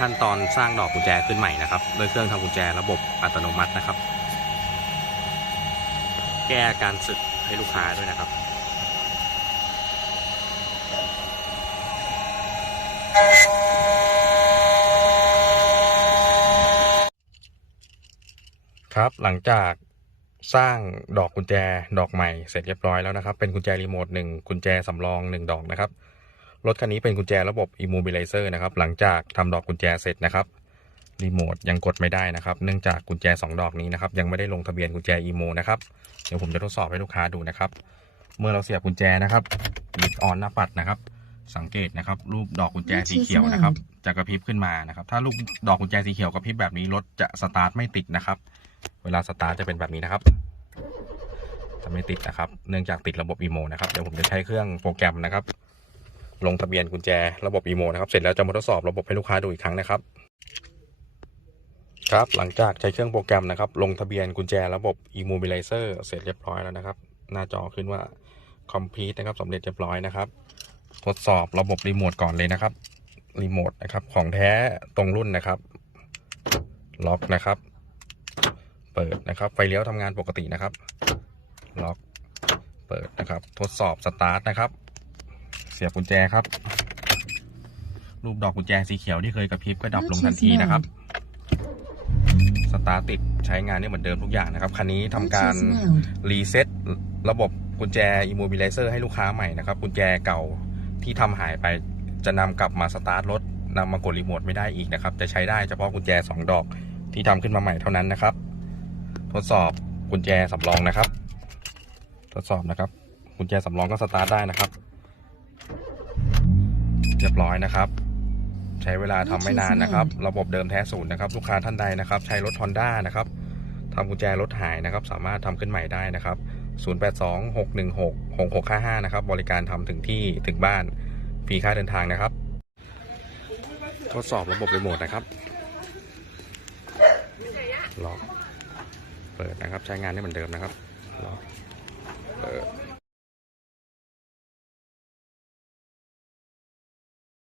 ขั้นตอนสร้างดอกกุญแจขึ้นใหม่นะครับโดยเครื่องทำกุญแจระบบอัตโนมัตินะครับ แก้การสึกให้ลูกค้าด้วยนะครับครับหลังจากสร้างดอกกุญแจดอกใหม่เสร็จเรียบร้อยแล้วนะครับ เป็นกุญแจรีโมทหนึ่งกุญแจสำรองหนึ่งดอกนะครับ รถคันนี้เป็นกุญแจระบบ immobilizer นะครับ หลังจากทำดอกกุญแจเสร็จนะครับ รีโมทยังกดไม่ได้นะครับ เนื่องจากกุญแจสองดอกนี้นะครับ ยังไม่ได้ลงทะเบียนกุญแจ imo นะครับ เดี๋ยวผมจะทดสอบให้ลูกค้าดูนะครับ เมื่อเราเสียบกุญแจนะครับบิดออนหน้าปัดนะครับ สังเกตนะครับ รูปดอกกุญแจสีเขียวนะครับ จะกระพริบขึ้นมานะครับ ถ้าลูกดอกกุญแจสีเขียวกระพริบแบบนี้รถจะสตาร์ทไม่ติดนะครับ เวลาสตาร์ทจะเป็นแบบนี้นะครับจะไม่ติดนะครับ เนื่องจากติดระบบอีโมนะครับ เดี๋ยวผมจะใช้เครื่องโปรแกรมนะครับ ลงทะเบียนกุญแจระบบอีโมนะครับ เสร็จแล้วจะมาทดสอบระบบให้ลูกค้าดูอีกครั้งนะครับครับ หลังจากใช้เครื่องโปรแกรมนะครับ ลงทะเบียนกุญแจระบบ immobilizer เสร็จเรียบร้อยแล้วนะครับ หน้าจอขึ้นว่า complete นะครับสำเร็จเรียบร้อยนะครับ ทดสอบระบบรีโมทก่อนเลยนะครับ รีโมทนะครับ ของแท้ตรงรุ่นนะครับ ล็อกนะครับ เปิดนะครับ ไฟเลี้ยวทำงานปกตินะครับ ล็อก เปิดนะครับ ทดสอบสตาร์ทนะครับ สียบกุญแจครับ รูปดอกกุญแจสีเขียวที่เคยกระพริบก็ดับลงทันทีนะครับสตาร์ทติดใช้งานได้เหมือนเดิมทุกอย่างนะครับ คันนี้ทำการรีเซ็ตระบบกุญแจ immobilizer ให้ลูกค้าใหม่นะครับ กุญแจเก่าที่ทำหายไปจะนำกลับมาสตาร์ทรถนำมากดรีโมทไม่ได้อีกนะครับ จะใช้ได้เฉพาะกุญแจ 2 ดอกที่ทำขึ้นมาใหม่เท่านั้นนะครับ ทดสอบกุญแจสำรองนะครับ ทดสอบนะครับ กุญแจสำรองก็สตาร์ทได้นะครับ เรียบร้อยนะครับ ใช้เวลาทำไม่นานนะครับ ระบบเดิมแท้ศูนย์นะครับ ลูกค้าท่านใดนะครับ ใช้รถ Honda นะครับทำกุญแจรถหายนะครับ สามารถทำขึ้นใหม่ได้นะครับ 0826166655 นะครับ บริการทำถึงที่ถึงบ้านฟรีค่าเดินทางนะครับ ทดสอบระบบรีโมทนะครับล็อกเปิดนะครับ ใช้งานได้เหมือนเดิมนะครับล็อกเปิด